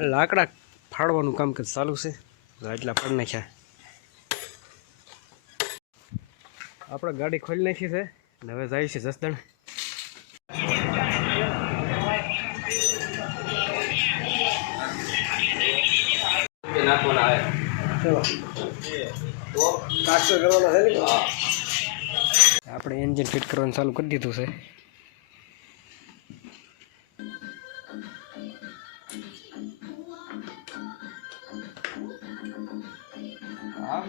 લાકડા ફાડવાનું કામ કે ચાલુ છે. એટલા ફાડ નાખ્યા. આપણે ગાડી ખોલી નાખી છે ને હવે જાય છે જસદણ. આપણે એન્જિન ફિટ કરવાનું ચાલુ કરી દીધું છે. Hello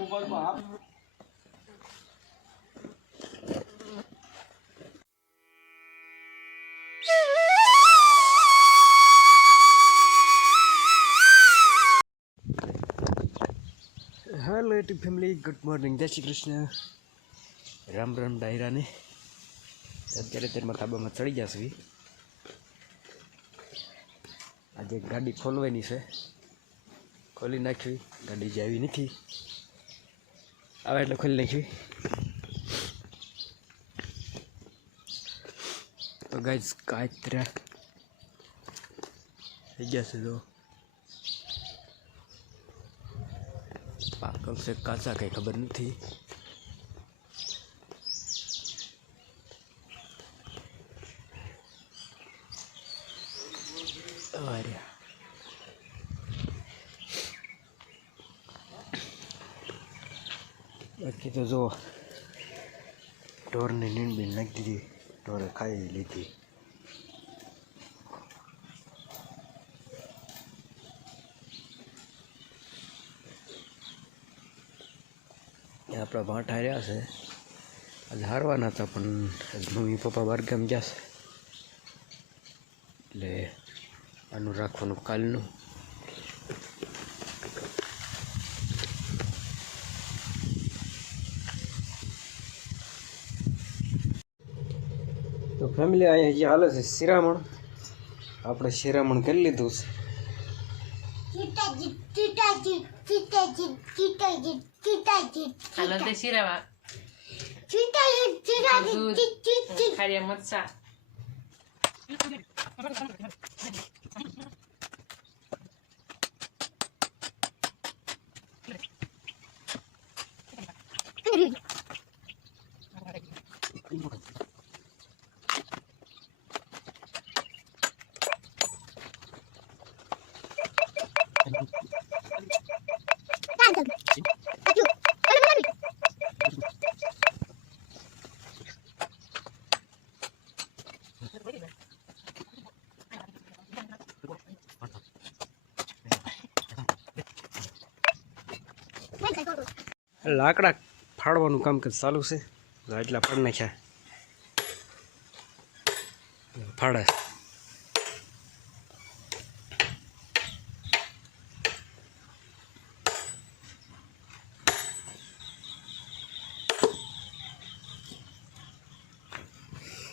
YouTube family good morning જય શ્રી કૃષ્ણ રામ રામ ડાયરાને. અત્યારે તેમાં તાબામાં ચડી જશે આજે ગાડી ખોલવાની છે. ખોલી નાખવી ગાડી જાવી નથી. આવે એટલે ખોલી નાખવી તો ગાઈઝ કાચરા થઈ જશે તો પાકલ છે કાચા કંઈ ખબર નથી બાકી તો જો, ઢોરની નીંદ બી નાખી દીધી. ઢોરે ખાઈ લીધી. આપણા ભાંઠા રહ્યા છે. આજે હારવાના હતા, પણ મમ્મી પપ્પા બહારગામ ગયા છે. એટલે આનું રાખવાનું કાલનું. તો ફેમિલી અહીંયા જે હાલે છે શિરામણ આપણે શિરામણ કરી લીધું છે. ખાલી ચીટાજી લાકડા ફાડવાનું કામ કે ચાલુ છે. એટલા ફાડ નાખ્યા. ફાડે.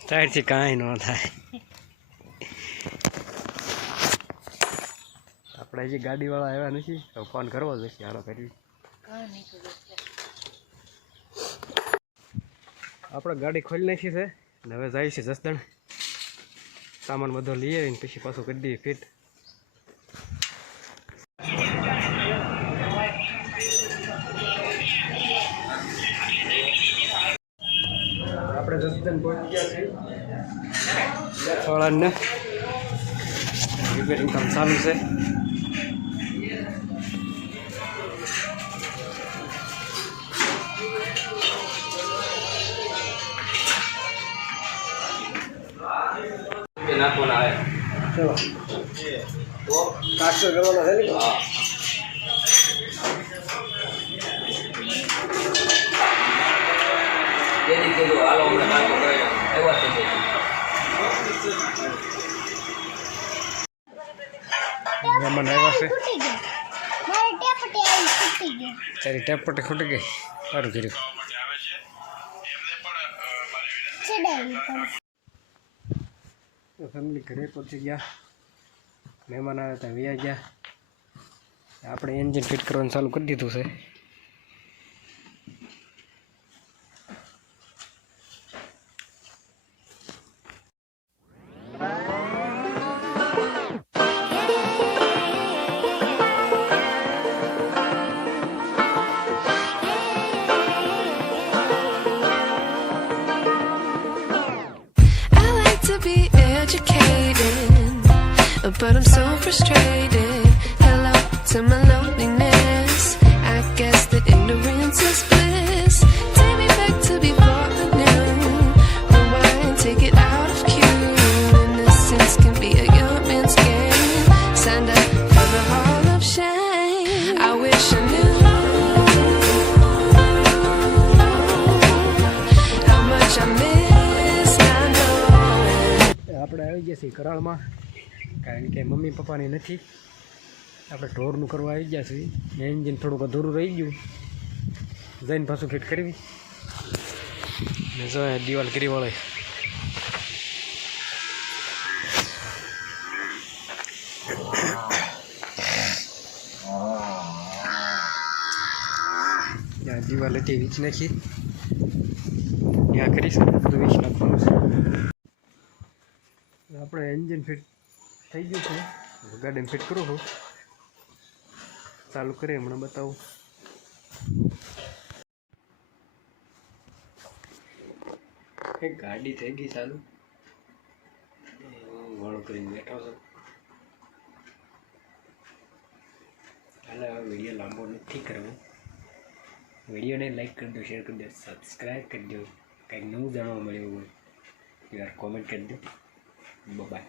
ટાયરથી કાંઈ ન થાય. આપણે હજી ગાડીવાળા આવ્યા નથી, તો ફોન કરવો જોઈશે હાલો, કરી. આપણે ગાડી ખોલી નાખી છે. ને હવે જાય છે જસદણ. સામાન બધો લઈ આવીને પછી પાછું કરી દઈએ ફિટ. આપણે જસદણ પહોંચી ગયા છીએ. ચાલુ છે. કાસ્ટર કરવાનો છે ને ટેપટી આવી ફૂટી ગયો તારી ટેપ પટ્ટી ખૂટી ગઈ સારું કર્યું તો ફેમિલી ઘરે પહોંચી ગયા મહેમાન આવ્યા હતા વ્યા ગયા આપણે એન્જિન ફિટ કરવાનું ચાલુ કરી દીધું છે frustrated. Hello to my loneliness. I guess that ignorance is bliss. Take me back to before I knew. Rewind, take it out of cue. Innocence can be a young man's game. Signed up for the hall of shame. I wish I knew how much I miss. I know. આપણે આવી ગયા છીએ કરાળમાં કારણ કે mummy પપ્પાની નથી. આપણે ઢોરનું કરવા આવી ગયા છીએ. એન્જિન થોડુંક અધૂરું રહી ગયું. જઈને પાછું ફિટ કરવી. ને જો દિવાલ કરી વળે. દિવાલ હતી, વીજ નાખી. ત્યાં કરીશું, બધું વીચ નાખવાનું છે. આપણે એન્જિન ફિટ થઈ ગયું છે. ગાર્ડન ફિટ કરું છું ચાલુ કરીએ, હમણાં બતાવું. એક ગાડી થઈ ગઈ ચાલુ. વળો કરીને બેઠો છું. હાલે, હવે વીડિયો લાંબો નથી કરવો. વિડીયોને લાઈક કરી દો શેર કરી દો સબસ્ક્રાઈબ કરી દો. કંઈક નવું જાણવા મળ્યું હોય યાર કોમેન્ટ કરી દો. બાય